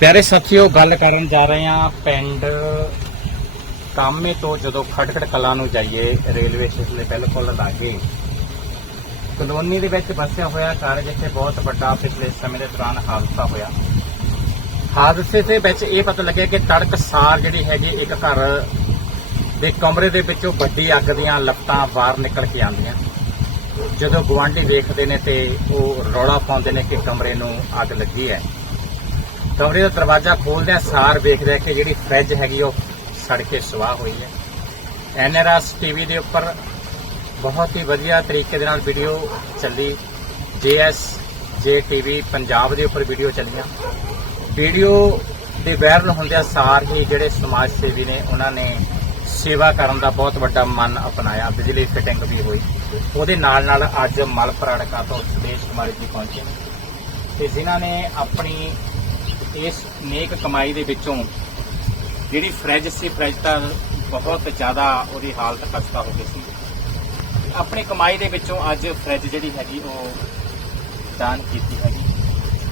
ਪਿਆਰੇ ਸਾਥੀਓ, ਗੱਲ ਕਰਨ ਜਾ ਰਹੇ ਹਾਂ ਪਿੰਡ ਕਾਮੇ ਤੋਂ ਜਦੋਂ ਖਟਖਟ ਕਲਾਂ ਨੂੰ ਜਾਈਏ, ਰੇਲਵੇ ਸਟੇਸ਼ਨ ਦੇ ਬਿਲਕੁਲ ਲਾਗੇ। ਕਲੋਨੀ ਦੇ ਵਿੱਚ ਵਸਿਆ ਹੋਇਆ ਘਰ ਜਿੱਥੇ ਬਹੁਤ ਵੱਡਾ ਪਿਛਲੇ ਸਮੇਂ ਦੇ ਦੌਰਾਨ ਹਾਦਸਾ ਹੋਇਆ। ਹਾਦਸੇ ਦੇ ਵਿੱਚ ਇਹ ਪਤਾ ਲੱਗਿਆ ਕਿ ਤੜਕਸਾਰ ਜਿਹੜੀ ਹੈਗੀ ਇੱਕ ਘਰ ਦੇ ਕਮਰੇ ਦੇ ਵਿੱਚੋਂ ਵੱਡੀ ਅੱਗ ਦੀਆਂ ਲਪਟਾਂ ਬਾਹਰ ਨਿਕਲ ਕੇ ਆਉਂਦੀਆਂ। ਜਦੋਂ ਗੁਆਂਢੀ ਵੇਖਦੇ ਨੇ ਤੇ ਉਹ ਰੌਲਾ ਪਾਉਂਦੇ ਨੇ ਕਿ ਕਮਰੇ ਨੂੰ ਅੱਗ ਲੱਗੀ ਹੈ। ਕਮਰੇ ਦਾ ਦਰਵਾਜ਼ਾ ਖੋਲਦਿਆਂ ਸਾਰ ਵੇਖਦਾ ਕਿ ਜਿਹੜੀ ਫ੍ਰਿਜ ਹੈਗੀ ਉਹ ਸੜ ਕੇ ਸੁਆਹ ਹੋਈ ਹੈ। ਐਨਆਰਐਸ ਟੀਵੀ ਦੇ ਉੱਪਰ ਬਹੁਤ ਹੀ ਵਧੀਆ ਤਰੀਕੇ ਦੇ ਨਾਲ ਵੀਡੀਓ ਚੱਲੀ। ਜੇਐਸ ਜੇ ਟੀਵੀ ਪੰਜਾਬ ਦੇ ਉੱਪਰ ਵੀਡੀਓ ਚੱਲੀਆਂ। ਵੀਡੀਓ ਦੇ ਵਾਇਰਲ ਹੁੰਦਿਆਂ ਸਾਰ ਹੀ ਜਿਹੜੇ ਸਮਾਜ ਸੇਵੀ ਨੇ, ਉਹਨਾਂ ਨੇ ਸੇਵਾ ਕਰਨ ਦਾ ਬਹੁਤ ਵੱਡਾ ਮਨ ਅਪਣਾਇਆ। ਬਿਜਲੀ ਫਿਟਿੰਗ ਵੀ ਹੋਈ। ਉਹਦੇ ਨਾਲ ਨਾਲ ਅੱਜ ਮਲਪਰਾੜਕਾ ਤੋਂ ਸੁਦੇਸ਼ ਕੁਮਾਰ ਜੀ ਪਹੁੰਚੇ ਤੇ ਜਿਨ੍ਹਾਂ ਨੇ ਆਪਣੀ ਇਸ ਨੇਕ ਕਮਾਈ ਦੇ ਵਿੱਚੋਂ ਜਿਹੜੀ ਫ੍ਰਿਜ ਸੀ ਫ੍ਰਿਜ ਤਾਂ ਬਹੁਤ ਜ਼ਿਆਦਾ ਉਹਦੀ ਹਾਲਤ ਖਸਤਾ ਹੋ ਗਈ ਸੀ। ਆਪਣੀ ਕਮਾਈ ਦੇ ਵਿੱਚੋਂ ਅੱਜ ਫ੍ਰਿਜ ਜਿਹੜੀ ਹੈਗੀ ਉਹ ਦਾਨ ਕੀਤੀ ਹੈਗੀ।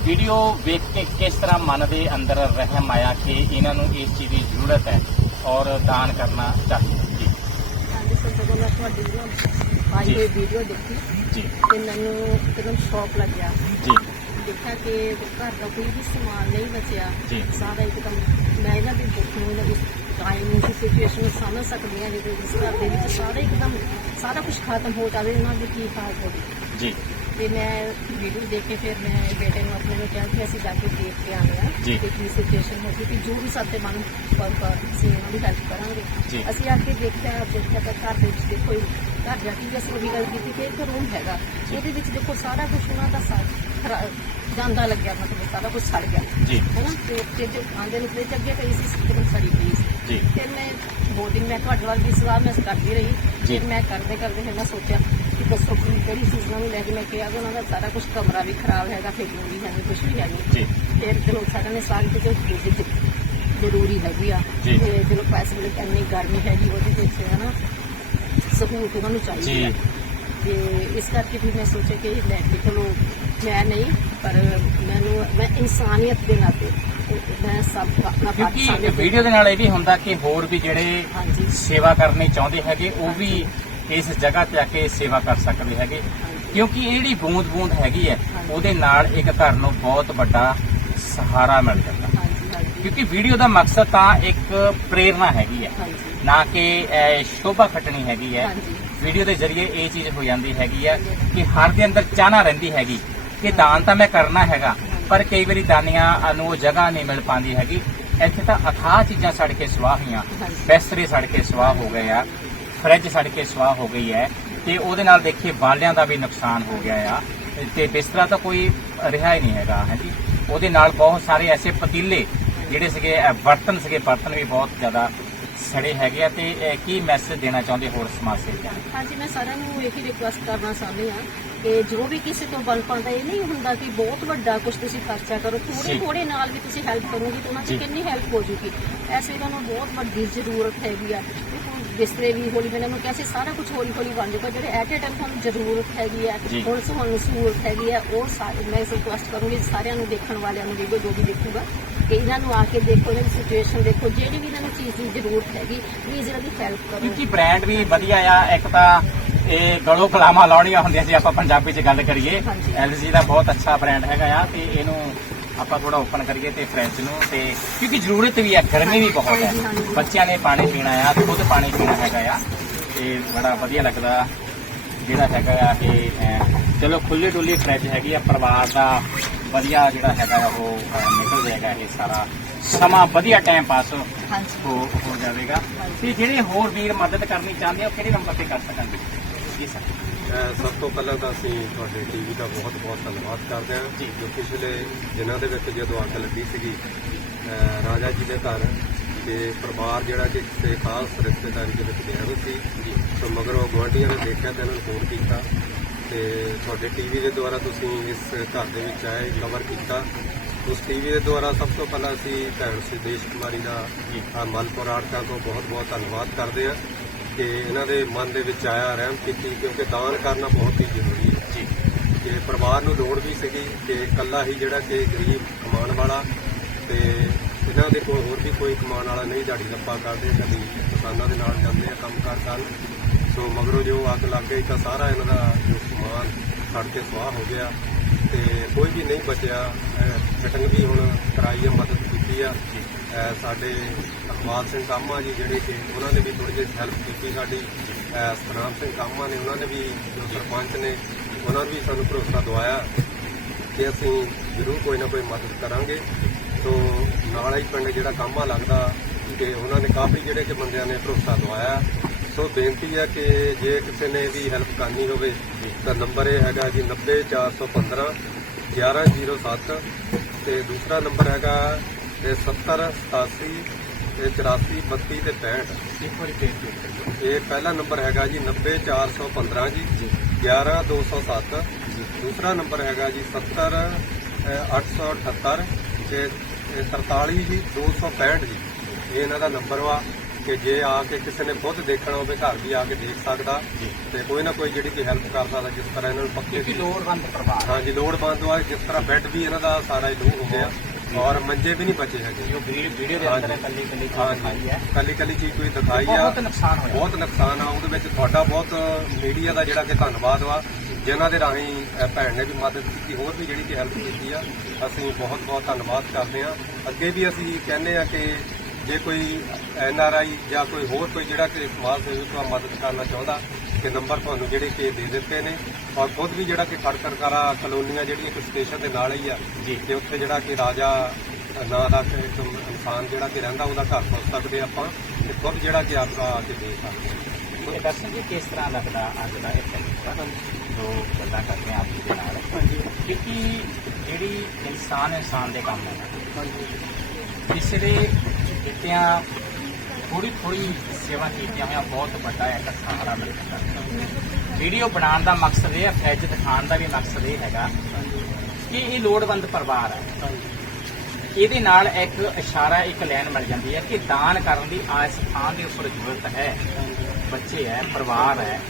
ਵੀਡੀਓ ਵੇਖ ਕੇ ਕਿਸ ਤਰ੍ਹਾਂ ਮਨ ਦੇ ਅੰਦਰ ਰਹਿਮ ਆਇਆ ਕਿ ਇਹਨਾਂ ਨੂੰ ਇਸ ਚੀਜ਼ ਦੀ ਜ਼ਰੂਰਤ ਹੈ ਔਰ ਦਾਨ ਕਰਨਾ ਚਾਹੀਦਾ ਜੀ। ਹਾਂਜੀ ਸਰ ਜਦੋਂ ਮੈਂ ਤੁਹਾਡੀ ਵੀਡੀਓ ਦੇਖੀ ਜੀ। ਤੇ ਮੈਨੂੰ ਇੱਕਦਮ ਸ਼ੌਕ ਲੱਗਿਆ। ਜੀ। ਦੇਖਿਆ ਕਿ ਘਰ ਦਾ ਕੋਈ ਵੀ ਸਮਾਨ ਨਹੀਂ ਬਚਿਆ ਜੀ। ਸਾਰਾ ਇੱਕਦਮ ਮੈਂ ਇਹਨਾਂ ਦੀ ਦੁੱਖ ਨੂੰ ਇਹਨਾਂ ਦੀ ਟਾਈਮ ਦੀ ਸਿਚੁਏਸ਼ਨ ਨੂੰ ਸਮਝ ਸਕਦੀ ਹਾਂ ਜਦੋਂ ਇਸ ਘਰ ਦੇ ਵਿੱਚ ਸਾਰਾ ਇੱਕਦਮ ਸਾਰਾ ਕੁਝ ਖਤਮ ਹੋ ਜਾਵੇ ਉਹਨਾਂ ਦੀ ਕੀ ਹਾਲ ਹੋਵੇ ਜੀ ਤੇ ਮੈਂ ਵੀਡੀਓ ਦੇਖ ਕੇ ਫਿਰ ਮੈਂ ਬੇਟੇ ਨੂੰ ਆਪਣੇ ਨੂੰ ਕਿਹਾ ਕਿ ਅਸੀਂ ਜਾ ਕੇ ਦੇਖ ਕੇ ਆਉਂਦੇ ਹਾਂ ਜੀ। ਕਿ ਕੀ ਸਿਚੁਏਸ਼ਨ ਹੋ ਗਈ ਕਿ ਜੋ ਵੀ ਸਾਡੇ ਮਨ ਪਰ ਪਰ ਅਸੀਂ ਉਹਨਾਂ ਦੀ ਹੈਲਪ ਜੀ। ਕਰਾਂਗੇ ਅਸੀਂ ਆ ਕੇ ਦੇਖਿਆ ਦੇਖਿਆ ਤਾਂ ਘਰ ਦੇ ਵਿੱਚ ਦੇਖੋ ਹੀ ਘਰ ਜਾ ਕੇ ਵੀ ਅਸੀਂ ਉਹ ਗੱਲ ਕੀਤੀ ਕਿ ਇੱਕ ਰੂਮ ਹੈਗਾ ਉਹਦੇ ਵਿੱਚ ਦੇਖੋ ਸਾਰਾ ਕੁਝ ਉਹਨਾਂ ਦਾ ਸੜ ਖਰਾ- ਜਾਂਦਾ ਲੱਗਿਆ ਮਤਲਬ ਸਾਰਾ ਕੁਝ ਸੜ ਗਿਆ। ਜੀ। ਹੈਨਾ? ਤੇ ਤੇ ਜੋ ਆਂਦੇ ਨੂੰ ਫ੍ਰਿਜ ਅੱਗੇ ਪਈ ਸੀ ਇੱਕਦਮ ਸੜੀ ਪਈ ਸੀ। ਜੀ। ਫਿਰ ਮੈਂ ਦੋ ਦਿਨ ਮੈਂ ਤੁਹਾਡੇ ਵੱਲ ਵੀ ਸਲਾਹ ਮੈਂ ਕਰਦੀ ਰਹੀ। ਫਿਰ ਮੈਂ ਕਰਦੇ ਕਰਦੇ ਫਿਰ ਮੈਂ ਸੋਚਿਆ ਕਿ ਦੱਸੋ ਕਿ ਕਿਹੜੀ ਚੀਜ਼ਾਂ ਨੂੰ ਲੈ ਕੇ ਮੈਂ ਕਿਹਾ ਕਿ ਉਹਨਾਂ ਦਾ ਸਾਰਾ ਕੁਝ ਕਮਰਾ ਵੀ ਖਰਾਬ ਹੈਗਾ ਫਿਟਿੰਗ ਵੀ ਹੈ ਨਹੀਂ ਕੁਝ ਵੀ ਹੈ ਨਹੀਂ। ਜੀ। ਫਿਰ ਚਲੋ ਸਾਡਾ ਨੇ ਸਾਰੀ ਤੇ ਫ੍ਰਿਜ ਜ਼ਰੂਰੀ ਹੈਗੀ ਆ। ਤੇ ਜਦੋਂ ਪੈਸੇ ਮਿਲੇ ਇੰਨੀ ਗਰਮੀ ਹੈਗੀ ਉਹਦੇ ਵਿੱਚ ਹੈ ਨਾ ਸਹੂਲਤ ਉਹਨਾਂ ਨੂੰ ਚਾਹੀਦੀ ਜੀ। ਆ। ਤੇ ਇਸ ਕਰਕੇ ਵੀ ਮੈਂ ਸੋਚਿਆ ਕਿ ਲੈ ਕੇ ਚਲੋ ਮੈਂ ਨਹੀਂ ਪਰ ਮੈਨੂੰ ਮੈਂ ਇਨਸਾਨੀਅਤ ਦੇ ਨਾਤੇ ਮੈਂ ਸਭ ਦਾ ਆਪਣਾ ਫਰਜ਼ ਕਿਉਂਕਿ ਸਮਝਦੀ ਵੀਡੀਓ ਦੇ ਨਾਲ ਇਹ ਵੀ ਹੁੰਦਾ ਕਿ ਹੋਰ ਵੀ ਜਿਹੜੇ ਹਾਂਜੀ। ਸੇਵਾ ਕਰਨੀ ਚਾਹੁੰਦੇ ਹੈਗੇ ਉਹ ਵੀ ਇਸ ਜਗ੍ਹਾ ਤੇ ਆ ਕੇ ਸੇਵਾ ਕਰ ਸਕਦੇ ਹੈਗੇ। ਕਿਉਂਕਿ ਇਹ ਜਿਹੜੀ ਬੂੰਦ ਬੂੰਦ ਹੈਗੀ ਹੈ ਉਹਦੇ ਨਾਲ ਇੱਕ ਘਰ ਨੂੰ ਬਹੁਤ ਵੱਡਾ ਸਹਾਰਾ ਮਿਲ ਜਾਂਦਾ। ਹਾਂਜੀ ਹਾਂਜੀ। ਕਿਉਂਕਿ ਵੀਡੀਓ ਦਾ ਮਕਸਦ ਤਾਂ ਇੱਕ ਪ੍ਰੇਰਣਾ ਹੈਗੀ ਹੈ। ਹਾਂਜੀ। ਨਾ ਕਿ ਅਹ, ਸ਼ੋਭਾ ਖੱਟਣੀ ਹੈਗੀ ਹੈ। ਹਾਂਜੀ। ਵੀਡੀਓ ਦੇ ਜ਼ਰੀਏ ਇਹ ਚੀਜ਼ ਹੋ ਜਾਂਦੀ ਹੈਗੀ ਹੈ ਕਿ ਹਰ ਦੇ ਅੰਦਰ ਚਾਹਨਾ ਰਹਿੰਦੀ ਹੈਗੀ। ਕਿ ਦਾਨ ਤਾਂ ਮੈਂ ਕਰਨਾ ਹੈਗਾ ਪਰ ਕਈ ਵਾਰੀ ਦਾਨੀਆਂ ਨੂੰ ਉਹ ਜਗ੍ਹਾ ਨਹੀਂ ਮਿਲ ਪਾਉਂਦੀ ਹੈਗੀ। ਇੱਥੇ ਤਾਂ ਅਥਾਹ ਚੀਜ਼ਾਂ ਸੜ ਕੇ ਸਵਾਹ ਹੋਈਆਂ। ਬਿਸਤਰੇ ਸੜ ਕੇ ਸਵਾਹ ਹੋ ਗਏ ਆ ਫਰਿੱਜ ਸੜ ਕੇ ਸਵਾਹ ਹੋ ਗਈ ਹੈ ਤੇ ਉਹਦੇ ਨਾਲ ਦੇਖੀਏ ਬਾਲਿਆਂ ਦਾ ਵੀ ਨੁਕਸਾਨ ਹੋ ਗਿਆ ਆ। ਤੇ ਬਿਸਤਰਾ ਤਾਂ ਕੋਈ ਰਿਹਾ ਹੀ ਨਹੀਂ ਹੈਗਾ ਹਾਂਜੀ। ਉਹਦੇ ਨਾਲ ਬਹੁਤ ਸਾਰੇ ਐਸੇ ਪਤੀਲੇ ਜਿਹੜੇ ਸੀਗੇ ਬਰਤਨ ਸੀਗੇ ਬਰਤਨ ਵੀ ਬਹੁਤ ਜ਼ਿਆਦਾ ਸੜੇ ਹੈਗੇ ਆ ਤੇ ਅਹ, ਕੀ ਮੈਸੇਜ ਦੇਣਾ ਚਾਹੁੰਦੇ ਹੋਰ ਸਮਾਜ ਸੇਵੀਆਂ ਨੂੰ? ਹਾਂਜੀ ਮੈਂ ਸਾਰਿਆਂ ਨੂੰ ਇਹੀ ਰਿਕੁਐਸਟ ਕਰਨਾ ਚਾਹੁੰਦੀ ਹਾਂ ਕਿ ਜੋ ਵੀ ਕਿਸੇ ਤੋਂ ਬਣ ਪਾਉਂਦਾ ਇਹ ਨਹੀਂ ਹੁੰਦਾ ਕਿ ਬਹੁਤ ਵੱਡਾ ਕੁਝ ਤੁਸੀਂ ਖਰਚਾ ਕਰੋ ਥੋੜੇ ਜੀ। ਥੋੜੇ ਨਾਲ ਵੀ ਤੁਸੀਂ ਹੈਲਪ ਕਰੋਗੇ ਤਾਂ ਉਹਨਾਂ ਜੀ। ਦੀ ਕਿੰਨੀ ਹੈਲਪ ਹੋ ਜੂਗੀ ਐਸੇ ਇਹਨਾਂ ਨੂੰ ਬਹੁਤ ਵੱਡੀ ਜ਼ਰੂਰਤ ਹੈਗੀ ਆ ਦੇਖੋ ਬਿਸਤਰੇ ਵੀ ਹੌਲੀ ਇਹਨਾਂ ਨੂੰ ਕਿਹਾ ਸੀ ਸਾਰਾ ਕੁਝ ਹੌਲੀ ਹੌਲੀ ਬਣ ਜਾਊਗਾ ਜਿਹੜੇ ਐਟ ਏ ਟਾਈਮ ਤੁਹਾਨੂੰ ਜ਼ਰੂਰਤ ਹੈਗੀ ਆ ਜੀ। ਹੁਣ ਤੁਹਾਨੂੰ ਸਹੂਲਤ ਹੈਗੀ ਆ ਉਹ ਸਾਰੇ ਮੈਂ ਰਿਕੁਐਸਟ ਕਰੂੰਗੀ ਸਾਰਿਆਂ ਨੂੰ ਦੇਖਣ ਵਾਲਿਆਂ ਨੂੰ ਵੀਡੀਓ ਜੋ ਵੀ ਦੇਖੂਗਾ ਕਿ ਇਹਨਾਂ ਨੂੰ ਆ ਕੇ ਦੇਖੋ ਇਹਨਾਂ ਦੀ ਸਿਚੁਏਸ਼ਨ ਦੇਖੋ ਜਿਹੜੀ ਵੀ ਇਹਨਾਂ ਨੂੰ ਚੀਜ਼ ਦੀ ਜ਼ਰੂਰਤ ਹੈਗੀ ਪਲੀਜ਼ ਇਹਨਾਂ ਦੀ ਹੈਲਪ ਕਰੋ ਕਿਉਂਕਿ ਬ੍ਰਾਂਡ ਵੀ ਵਧੀਆ ਆ ਇੱਕ ਤਾਂ ਇਹ ਗਲੋਂ ਕਲਾਮਾਂ ਲਾਉਣੀਆਂ ਹੁੰਦੀਆਂ ਸੀ ਆਪਾਂ ਪੰਜਾਬੀ 'ਚ ਗੱਲ ਕਰੀਏ ਹਾਂਜੀ। LG ਦਾ ਬਹੁਤ ਅੱਛਾ ਬ੍ਰਾਂਡ ਹੈਗਾ ਆ ਤੇ ਇਹਨੂੰ ਆਪਾਂ ਥੋੜਾ ਓਪਨ ਕਰੀਏ ਤੇ ਫ੍ਰਿਜ ਨੂੰ ਤੇ ਕਿਉਂਕਿ ਜ਼ਰੂਰਤ ਵੀ ਹੈ ਗਰਮੀ ਵੀ ਬਹੁਤ ਹੈ। ਬੱਚਿਆਂ ਨੇ ਪਾਣੀ ਪੀਣਾ ਆ ਖੁਦ ਪਾਣੀ ਪੀਣਾ ਹੈਗਾ ਆ। ਤੇ ਬੜਾ ਵਧੀਆ ਲੱਗਦਾ ਜਿਹੜਾ ਹੈਗਾ ਆ ਕਿ ਚਲੋ ਖੁੱਲੀ ਡੁੱਲੀ ਫ੍ਰਿਜ ਹੈਗੀ ਆ ਪਰਿਵਾਰ ਦਾ ਵਧੀਆ ਜਿਹੜਾ ਹੈਗਾ ਉਹ ਨਿਕਲ ਜਾਏਗਾ ਇਹ ਸਾਰਾ। ਸਮਾਂ ਵਧੀਆ ਟਾਈਮ ਪਾਸ ਹੋ ਹੋ ਜਾਵੇਗਾ। ਤੇ ਜਿਹੜੇ ਹੋਰ ਵੀਰ ਮਦਦ ਕਰਨੀ ਚਾਹੁੰਦੇ ਆ ਉਹ ਕਿਹੜੇ ਨੰਬਰ ਤੇ ਕਰ ਸਕਣਗੇ? ਜੀ ਸਰ ਸਭ ਤੋਂ ਪਹਿਲਾਂ ਤਾਂ ਅਸੀਂ ਤੁਹਾਡੇ ਟੀਵੀ ਦਾ ਬਹੁਤ-ਬਹੁਤ ਧੰਨਵਾਦ ਕਰਦੇ ਹਾਂ। ਜੀ। ਜੋ ਪਿਛਲੇ ਦਿਨਾਂ ਦੇ ਵਿੱਚ ਜਦੋਂ ਅੱਗ ਲੱਗੀ ਸੀਗੀ ਰਾਜਾ ਜੀ ਦੇ ਘਰ ਤੇ ਪਰਿਵਾਰ ਜਿਹੜਾ ਕਿ ਕਿਸੇ ਖਾਸ ਰਿਸ਼ਤੇਦਾਰੀ ਦੇ ਵਿੱਚ ਗਿਆ ਹੋਇਆ ਸੀ। ਸੋ ਮਗਰੋਂ ਗੁਆਂਢੀਆਂ ਨੇ ਦੇਖਿਆ ਤੇ ਇਹਨਾਂ ਨੂੰ ਫੋਨ ਕੀਤਾ ਤੇ ਤੁਹਾਡੇ ਟੀਵੀ ਦੇ ਦੁਆਰਾ ਤੁਸੀਂ ਇਸ ਘਰ ਦੇ ਵਿੱਚ ਆਏ ਕਵਰ ਕੀਤਾ। ਉਸ ਟੀਵੀ ਦੇ ਦੁਆਰਾ ਸਭ ਤੋਂ ਪਹਿਲਾਂ ਅਸੀਂ ਭੈਣ ਸੁਦੇਸ਼ ਕੁਮਾਰੀ ਦਾ ਜੀ। ਮਨਪੁਰ ਆੜਕਾਂ ਤੋਂ ਬਹੁਤ-ਬਹੁਤ ਧੰਨਵਾਦ ਕਰਦੇ ਹਾਂ। ਕਿ ਇਹਨਾਂ ਦੇ ਮਨ ਦੇ ਵਿੱਚ ਆਇਆ ਰਹਿਮ ਕੀਤੀ ਕਿਉਂਕਿ ਦਾਨ ਕਰਨਾ ਬਹੁਤ ਹੀ ਜ਼ਰੂਰੀ ਹੈ। ਜੀ। ਕਿ ਪਰਿਵਾਰ ਨੂੰ ਲੋੜ ਵੀ ਸੀਗੀ ਕਿ ਇਕੱਲਾ ਹੀ ਜਿਹੜਾ ਕਿ ਗਰੀਬ ਕਮਾਉਣ ਵਾਲਾ ਤੇ ਇਹਨਾਂ ਦੇ ਕੋਲ ਹੋਰ ਵੀ ਕੋਈ ਕਮਾਉਣ ਵਾਲਾ ਨਹੀਂ ਝਾੜੀ ਲੱਪਾ ਕਰਦੇ ਕਦੀ ਕਿਸਾਨਾਂ ਦੇ ਨਾਲ ਜਾਂਦੇ ਆ ਕੰਮਕਾਰ ਕਰਨ। ਸੋ ਮਗਰੋਂ ਜੋ ਅੱਗ ਲੱਗ ਗਈ ਤਾਂ ਸਾਰਾ ਇਹਨਾਂ ਦਾ ਜੋ ਸਮਾਨ ਸੜ ਕੇ ਸੁਆਹ ਹੋ ਗਿਆ ਤੇ ਕੋਈ ਵੀ ਨਹੀਂ ਬਚਿਆ। ਫਿਟਿੰਗ ਵੀ ਹੁਣ ਕਰਾਈ ਆ ਮਦਦ ਕੀਤੀ ਆ। ਸਾਡੇ ਅਖਵਾਲ ਸਿੰਘ ਕਾਮਾ ਜੀ ਜਿਹੜੇ ਕਿ ਉਹਨਾਂ ਨੇ ਵੀ ਥੋੜੀ ਜਿਹੀ ਹੈਲਪ ਕੀਤੀ ਸਾਡੀ। ਸਤਨਾਮ ਸਿੰਘ ਕਾਮਾ ਨੇ, ਉਹਨਾਂ ਨੇ ਵੀ ਜੋ ਸਰਪੰਚ ਨੇ, ਉਹਨਾਂ ਨੇ ਵੀ ਸਾਨੂੰ ਭਰੋਸਾ ਦਵਾਇਆ ਕਿ ਅਸੀਂ ਜ਼ਰੂਰ ਕੋਈ ਨਾ ਕੋਈ ਮਦਦ ਕਰਾਂਗੇ। ਸੋ ਨਾਲ ਹੀ ਪਿੰਡ ਜਿਹੜਾ ਕਾਮਾ ਲੱਗਦਾ ਕਿ ਉਹਨਾਂ ਨੇ ਕਾਫੀ ਜਿਹੜੇ ਕਿ ਬੰਦਿਆਂ ਨੇ ਭਰੋਸਾ ਦਵਾਇਆ। ਸੋ ਬੇਨਤੀ ਹੈ ਕਿ ਜੇ ਕਿਸੇ ਨੇ ਵੀ ਹੈਲਪ ਕਰਨੀ ਹੋਵੇ, ਤਾਂ ਨੰਬਰ ਇਹ ਹੈਗਾ ਜੀ 90415 1107 ਤੇ ਦੂਸਰਾ ਨੰਬਰ ਹੈਗਾ ਇਹ 70 87 ਤੇ 84 32 ਤੇ 65 ਇੱਕ ਵਾਰੀ ਫੇਰ ਫੇਰ ਕਰਿਓ। ਇਹ ਪਹਿਲਾ ਨੰਬਰ ਹੈਗਾ ਜੀ 90415 ਜੀ। 11207 ਦੂਸਰਾ ਨੰਬਰ ਹੈਗਾ ਜੀ 70 ਅਹ 878 ਤੇ ਇਹ 43 ਜੀ 265 ਜੀ। ਇਹ ਇਹਨਾਂ ਦਾ ਨੰਬਰ ਵਾ ਕਿ ਜੇ ਆ ਕੇ ਕਿਸੇ ਨੇ ਖੁਦ ਦੇਖਣਾ ਹੋਵੇ ਘਰ ਵੀ ਆ ਕੇ ਦੇਖ ਸਕਦਾ। ਤੇ ਕੋਈ ਨਾ ਕੋਈ ਜਿਹੜੀ ਕਿ ਹੈਲਪ ਕਰ ਸਕਦਾ ਜਿਸ ਤਰ੍ਹਾਂ ਇਹਨਾਂ ਨੂੰ ਪੱਕੇ ਲੋੜਵੰਦ ਪਰਿਵਾਰ ਹਾਂਜੀ ਲੋੜਵੰਦ ਵਾ ਜਿਸ ਤਰ੍ਹਾਂ ਬੈੱਡ ਵੀ ਇਹਨਾਂ ਦਾ ਸਾਰਾ ਹੀ ਲੂ ਹੋ ਗਿਆ। ਔਰ ਮੰਜੇ ਵੀ ਨਹੀਂ ਬਚੇ ਹੈਗੇ। ਜੋ ਵੀਡੀਓ ਦੇ ਅੰਦਰ ਕੱਲੀ ਕੱਲੀ ਚੀਜ਼ ਦਿਖਾਈ ਹੈ। ਕੱਲੀ ਕੱਲੀ ਚੀਜ਼ ਕੋਈ ਦਿਖਾਈ ਆ। ਬਹੁਤ ਨੁਕਸਾਨ ਹੋਇਆ। ਬਹੁਤ ਨੁਕਸਾਨ ਆ। ਉਹਦੇ ਵਿੱਚ ਤੁਹਾਡਾ ਬਹੁਤ ਮੀਡੀਆ ਦਾ ਜਿਹੜਾ ਕਿ ਧੰਨਵਾਦ ਵਾ ਜਿਨ੍ਹਾਂ ਦੇ ਰਾਹੀਂ ਭੈਣ ਨੇ ਵੀ ਮਦਦ ਕੀਤੀ ਹੋਰ ਵੀ ਜਿਹੜੀ ਕਿ ਹੈਲਪ ਕੀਤੀ ਆ ਅਸੀਂ ਬਹੁਤ ਬਹੁਤ ਧੰਨਵਾਦ ਕਰਦੇ ਆ ਅੱਗੇ ਵੀ ਅਸੀਂ ਕਹਿੰਦੇ ਆ ਕਿ ਜੇ ਕੋਈ ਐਨ ਆਰ ਆਈ ਜਾਂ ਕੋਈ ਹੋਰ ਕੋਈ ਜਿਹੜਾ ਕਿ ਸਮਾਜ ਸੇਵਕ ਆ ਮਦਦ ਕਰਨਾ ਚਾਹੁੰਦਾ ਕਿ ਨੰਬਰ ਤੁਹਾਨੂੰ ਜਿਹੜੇ ਕਿ ਦੇ ਦਿੱਤੇ ਨੇ। ਔਰ ਖੁਦ ਵੀ ਜਿਹੜਾ ਕਿ ਖੜਕਰਕਾਰਾ ਕਲੋਨੀਆਂ ਜਿਹੜੀਆਂ ਕਿ ਸਟੇਸ਼ਨ ਦੇ ਨਾਲ ਹੀ ਆ ਜੀ। ਤੇ ਉੱਥੇ ਜਿਹੜਾ ਕਿ ਰਾਜਾ ਨਾਂ ਦਾ ਇੱਕ ਇਨਸਾਨ ਜਿਹੜਾ ਕਿ ਰਹਿੰਦਾ ਉਹਦਾ ਘਰ ਪੁੱਛ ਸਕਦੇ ਆਪਾਂ ਤੇ ਖੁਦ ਜਿਹੜਾ ਕਿ ਆਪਾਂ ਆ ਕੇ ਦੇਖ ਸਕਦੇ। ਇਹ ਦੱਸਣ ਜੀ ਕਿਸ ਤਰ੍ਹਾਂ ਲੱਗਦਾ ਅੱਜ ਦਾ ਇਹ ਜੋ ਗੱਲਾਂ ਕਰਦੇ ਆ ਆਪ ਜੀ ਦੇ ਨਾਲ। ਕਿਉਂਕਿ ਜਿਹੜੀ ਇਨਸਾਨ ਇਨਸਾਨ ਦੇ ਕੰਮ ਹੈ ਕਿਸੇ ਦੇ ਕੀਤਿਆਂ ਥੋੜੀ ਥੋੜੀ ਸੇਵਾ ਕੀਤੀਆਂ ਹੋਇਆਂ ਬਹੁਤ ਵੱਡਾ ਇੱਕ ਸਹਾਰਾ ਮਿਲ ਜਾਂਦਾ। ਵੀਡੀਓ ਬਣਾਉਣ ਦਾ ਮਕਸਦ ਇਹ ਹੈ ਫੈਜ ਦਿਖਾਉਣ ਦਾ ਵੀ ਮਕਸਦ ਇਹ ਹੈਗਾ ਕਿ ਇਹ ਲੋੜਵੰਦ ਪਰਿਵਾਰ ਹੈ। ਇਹਦੇ ਨਾਲ ਇੱਕ ਇਸ਼ਾਰਾ, ਇੱਕ ਲਾਈਨ ਮਿਲ ਜਾਂਦੀ ਹੈ ਕਿ ਦਾਨ ਕਰਨ ਦੀ ਆਸ ਥਾਂ ਦੇ ਉੱਪਰ ਜ਼ਰੂਰਤ ਹੈ। ਬੱਚੇ ਹੈ, ਪਰਿਵਾਰ ਹੈ।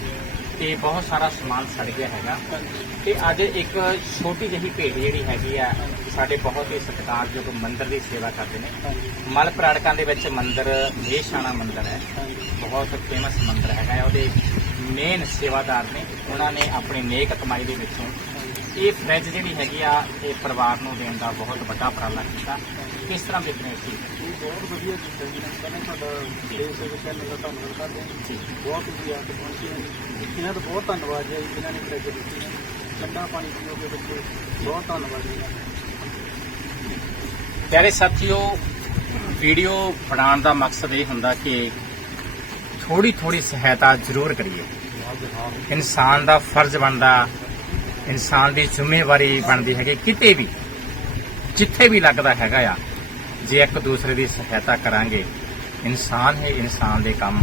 ਤੇ ਬਹੁਤ ਸਾਰਾ ਸਮਾਨ ਸੜ ਗਿਆ ਹੈਗਾ। ਤੇ ਅੱਜ ਇੱਕ ਛੋਟੀ ਜਿਹੀ ਭੇਟ ਜਿਹੜੀ ਹੈਗੀ ਆ ਸਾਡੇ ਬਹੁਤ ਹੀ ਸਤਿਕਾਰਯੋਗ ਮੰਦਿਰ ਦੀ ਸੇਵਾ ਕਰਦੇ ਨੇ। ਮਲ ਪ੍ਰਾੜਕਾਂ ਦੇ ਵਿੱਚ ਮੰਦਿਰ ਮੇਸ਼ਾਣਾ ਮੰਦਿਰ ਹੈ। ਬਹੁਤ ਫੇਮਸ ਮੰਦਿਰ ਹੈਗਾ ਉਹਦੇ ਮੇਨ ਸੇਵਾਦਾਰ ਨੇ। ਉਹਨਾਂ ਨੇ ਆਪਣੀ ਨੇਕ ਕਮਾਈ ਦੇ ਵਿੱਚੋਂ ਇਹ ਫ੍ਰਿਜ ਜਿਹੜੀ ਹੈਗੀ ਆ ਇਹ ਪਰਿਵਾਰ ਨੂੰ ਦੇਣ ਦਾ ਬਹੁਤ ਵੱਡਾ ਉਪਰਾਲਾ ਕੀਤਾ। ਕਿਸ ਤਰ੍ਹਾਂ ਦੇਖਦੇ ਹੋ ਤੁਸੀਂ ਬਹੁਤ ਵਧੀਆ ਕੀਤਾ ਜੀ। ਤੁਹਾਡਾ ਦੇਸ਼ ਦੇ ਚੈਨਲ ਦਾ ਧੰਨਵਾਦ ਕਰਦੇ ਹਾਂ ਜੀ। ਬਹੁਤ ਵਧੀਆ ਪਹੁੰਚੇ ਇਹਨਾਂ ਦਾ ਬਹੁਤ ਧੰਨਵਾਦ ਜੀ, ਜਿਨ੍ਹਾਂ ਨੇ ਫਰਿੱਜ ਦਿੱਤੀ ਨੇ ਠੰਡਾ ਪਾਣੀ ਪੀਓਗੇ ਬੱਚੇ ਬਹੁਤ ਧੰਨਵਾਦ ਜੀ ਇਹਨਾਂ ਦਾ। ਪਿਆਰੇ ਸਾਥੀਓ, ਵੀਡੀਓ ਬਣਾਉਣ ਦਾ ਮਕਸਦ ਇਹ ਹੁੰਦਾ ਕਿ ਥੋੜੀ ਥੋੜੀ ਸਹਾਇਤਾ ਜ਼ਰੂਰ ਕਰੀਏ। ਇਨਸਾਨ ਦਾ ਫਰਜ਼ ਬਣਦਾ, ਇਨਸਾਨ ਦੀ ਜ਼ਿੰਮੇਵਾਰੀ ਬਣਦੀ ਹੈਗੀ, ਕਿਤੇ ਵੀ, ਜਿੱਥੇ ਵੀ ਲੱਗਦਾ ਹੈਗਾ ਆ, ਜੇ ਇੱਕ ਦੂਸਰੇ ਦੀ ਸਹਾਇਤਾ ਕਰਾਂਗੇ, ਇਨਸਾਨ ਹੀ ਇਨਸਾਨ ਦੇ ਕੰਮ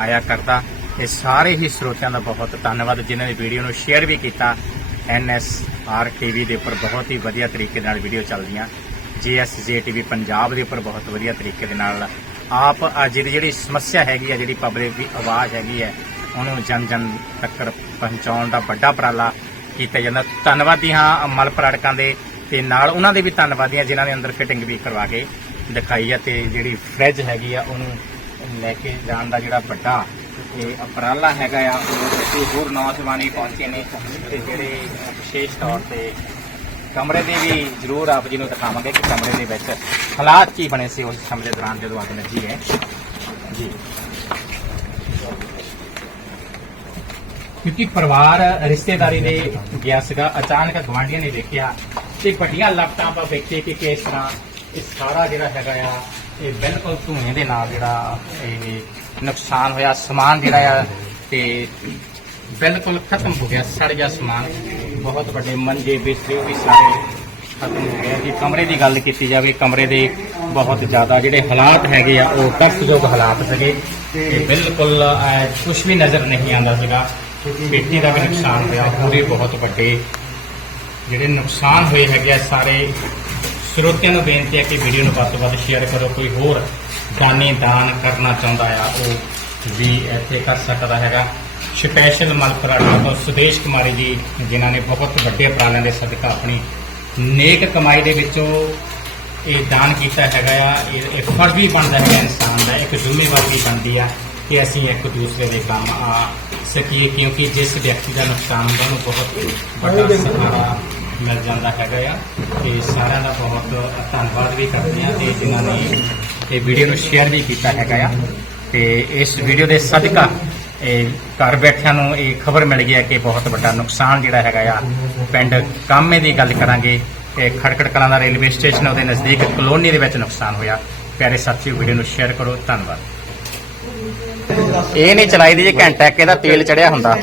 ਆਇਆ ਕਰਦਾ। ਇਹ ਸਾਰੇ ਹੀ ਸਰੋਤਿਆਂ ਦਾ ਬਹੁਤ ਧੰਨਵਾਦ, ਜਿਨ੍ਹਾਂ ਨੇ ਵੀਡੀਓ ਨੂੰ ਸ਼ੇਅਰ ਵੀ ਕੀਤਾ। ਐਨਐਸਆਰ ਟੀਵੀ ਦੇ ਉੱਪਰ ਬਹੁਤ ਹੀ ਵਧੀਆ ਤਰੀਕੇ ਨਾਲ ਵੀਡੀਓ ਚੱਲਦੀਆਂ। ਜੀਐਸਜੇ ਟੀਵੀ ਪੰਜਾਬ ਦੇ ਉੱਪਰ ਬਹੁਤ ਵਧੀਆ ਤਰੀਕੇ ਦੇ ਨਾਲ ਆਪ ਅੱਜ ਦੀ ਜਿਹੜੀ ਸਮੱਸਿਆ ਹੈਗੀ ਆ, ਜਿਹੜੀ ਪਬਲਿਕ ਦੀ ਆਵਾਜ਼ ਹੈਗੀ ਹੈ ਉਹਨੂੰ ਜਨ ਜਨ ਤੱਕ ਪਹੁੰਚਾਉਣ ਦਾ ਵੱਡਾ ਉਪਰਾਲਾ ਕੀਤਾ ਜਾਂਦਾ। ਧੰਨਵਾਦੀ ਹਾਂ, ਮਲ ਪਰਾੜਕਾਂ ਦੇ, ਤੇ ਨਾਲ ਉਹਨਾਂ ਦੇ ਵੀ ਧੰਨਵਾਦੀ ਹਾਂ, ਜਿਨ੍ਹਾਂ ਨੇ ਅੰਦਰ ਫਿਟਿੰਗ ਵੀ ਕਰਵਾ ਕੇ ਦਿਖਾਈ ਹੈ ਤੇ ਜਿਹੜੀ ਫ੍ਰਿਜ ਹੈਗੀ ਆ, ਉਹਨੂੰ ਲੈ ਕੇ ਜਾਣ ਦਾ ਜਿਹੜਾ ਵੱਡਾ ਇਹ ਉਪਰਾਲਾ ਹੈਗਾ ਆ, ਉਹ ਤੇ ਹੋਰ ਨੌਜਵਾਨੀ ਪਹੁੰਚੇ ਨੇ। ਤੇ ਜਿਹੜੇ ਵਿਸ਼ੇਸ਼ ਤੌਰ ਤੇ ਕਮਰੇ ਦੇ ਵੀ ਜ਼ਰੂਰ ਆਪ ਜੀ ਨੂੰ ਦਿਖਾਵਾਂਗੇ ਕਿ ਕਮਰੇ ਦੇ ਵਿੱਚ ਹਾਲਾਤ ਕੀ ਬਣੇ ਸੀ ਉਸ ਸਮੇਂ ਦੇ ਦੌਰਾਨ ਜਦੋਂ ਅੱਗ ਲੱਗੀ ਹੈ। ਜੀ। ਕਿਉਂਕਿ ਪਰਿਵਾਰ, ਰਿਸ਼ਤੇਦਾਰੀ ਦੇ ਗਿਆ ਸੀਗਾ, ਅਚਾਨਕ ਗਵਾਂਢੀਆਂ ਨੇ ਦੇਖਿਆ ਤੇ ਵੱਡੀਆਂ ਲਪਟਾਂ ਪਾ ਵੇਖੇ ਕਿ ਕਿਸ ਤਰ੍ਹਾਂ ਇਹ ਸਾਰਾ ਜਿਹੜਾ ਹੈਗਾ ਆ ਇਹ ਬਿਲਕੁਲ ਧੂਏ ਦੇ ਨਾਲ ਜਿਹੜਾ ਇਹ ਨੁਕਸਾਨ ਹੋਇਆ, ਸਮਾਨ ਜਿਹੜਾ ਆ ਤੇ ਬਿਲਕੁਲ ਖਤਮ ਹੋ ਗਿਆ, ਸੜ ਗਿਆ ਸਮਾਨ। ਬਹੁਤ ਵੱਡੇ ਮੰਜੇ ਬਿਸਤਰੇ ਉਹ ਵੀ ਸਾਰੇ ਖਤਮ ਹੋ ਗਏ। ਜੀ ਕਮਰੇ ਦੀ ਗੱਲ ਕੀਤੀ ਜਾਵੇ, ਕਮਰੇ ਦੇ ਬਹੁਤ ਜ਼ਿਆਦਾ ਜਿਹੜੇ ਹਾਲਾਤ ਹੈਗੇ ਆ, ਉਹ ਤਰਸਯੋਗ ਹਾਲਾਤ ਸੀਗੇ ਤੇ ਬਿਲਕੁਲ ਕੁਝ ਵੀ ਨਜ਼ਰ ਨਹੀਂ ਆਉਂਦਾ ਸੀਗਾ। ਪੇਟੀ ਦਾ ਵੀ ਨੁਕਸਾਨ ਹੋਇਆ ਪੂਰੇ ਬਹੁਤ ਵੱਡੇ ਜਿਹੜੇ ਨੁਕਸਾਨ ਹੋਏ ਹੈਗੇ ਆ ਸਾਰੇ ਸਰੋਤਿਆਂ ਨੂੰ ਬੇਨਤੀ ਹੈ ਕਿ ਵੀਡੀਓ ਨੂੰ ਵੱਧ ਤੋਂ ਵੱਧ ਸ਼ੇਅਰ ਕਰੋ ਕੋਈ ਹੋਰ ਦਾਨੀ ਦਾਨ ਕਰਨਾ ਚਾਹੁੰਦਾ ਆ ਉਹ ਵੀ ਇੱਥੇ ਕਰ ਸਕਦਾ ਹੈਗਾ। ਸਪੈਸ਼ਲ ਮਲਪਰਾਟਾ ਤੋਂ ਸੁਦੇਸ਼ ਕੁਮਾਰੀ ਜੀ ਜਿਨ੍ਹਾਂ ਨੇ ਬਹੁਤ ਵੱਡੇ ਉਪਰਾਲਿਆਂ ਦੇ ਸਦਕਾ ਆਪਣੀ ਨੇਕ ਕਮਾਈ ਦੇ ਵਿੱਚੋਂ ਇਹ ਦਾਨ ਕੀਤਾ ਹੈਗਾ ਆ। ਇਹ ਇਹ ਫਰਜ਼ ਵੀ ਬਣਦਾ ਹੈਗਾ ਇਨਸਾਨ ਦਾ ਇੱਕ ਜ਼ਿੰਮੇਵਾਰੀ ਬਣਦੀ ਆ ਕਿ ਅਸੀਂ ਇੱਕ ਦੂਸਰੇ ਦੇ ਕੰਮ ਆ ਸਕੀਏ ਕਿਉਂਕਿ ਜਿਸ ਵਿਅਕਤੀ ਦਾ ਨੁਕਸਾਨ ਹੁੰਦਾ ਉਹਨੂੰ ਬਹੁਤ ਵੱਡਾ ਸਹਾਰਾ ਮਿਲ ਜਾਂਦਾ ਹੈਗਾ ਆ ਤੇ ਸਾਰਿਆਂ ਦਾ ਬਹੁਤ ਧੰਨਵਾਦ ਵੀ ਕਰਦੇ ਆ ਤੇ ਜਿਨ੍ਹਾਂ ਨੇ ਇਹ ਵੀਡੀਓ ਨੂੰ ਸ਼ੇਅਰ ਵੀ ਕੀਤਾ ਹੈਗਾ ਆ। ਤੇ ਇਸ ਵੀਡੀਓ ਦੇ ਸਦਕਾ ਇਹ ਘਰ ਬੈਠਿਆਂ ਨੂੰ ਇਹ ਖਬਰ ਮਿਲ ਗਈ ਹੈ ਕਿ ਬਹੁਤ ਵੱਡਾ ਨੁਕਸਾਨ ਜਿਹੜਾ ਹੈਗਾ ਆ, ਪਿੰਡ ਕਾਮੇ ਦੀ ਗੱਲ ਕਰਾਂਗੇ ਇਹ ਖੜਕੜ ਕਲਾਂ ਦਾ ਰੇਲਵੇ ਸਟੇਸ਼ਨ ਉਹਦੇ ਨਜ਼ਦੀਕ ਕਲੋਨੀ ਦੇ ਵਿੱਚ ਨੁਕਸਾਨ ਹੋਇਆ। ਪਿਆਰੇ ਸਾਥੀਓ, ਵੀਡੀਓ ਨੂੰ ਸ਼ੇਅਰ ਕਰੋ, ਧੰਨਵਾਦ। ਇਹ ਨਹੀਂ ਚਲਾਈ ਦੀ ਜੇ, ਘੰਟਾ ਇਹਦਾ ਤੇਲ ਚੜਿਆ ਹੁੰਦਾ।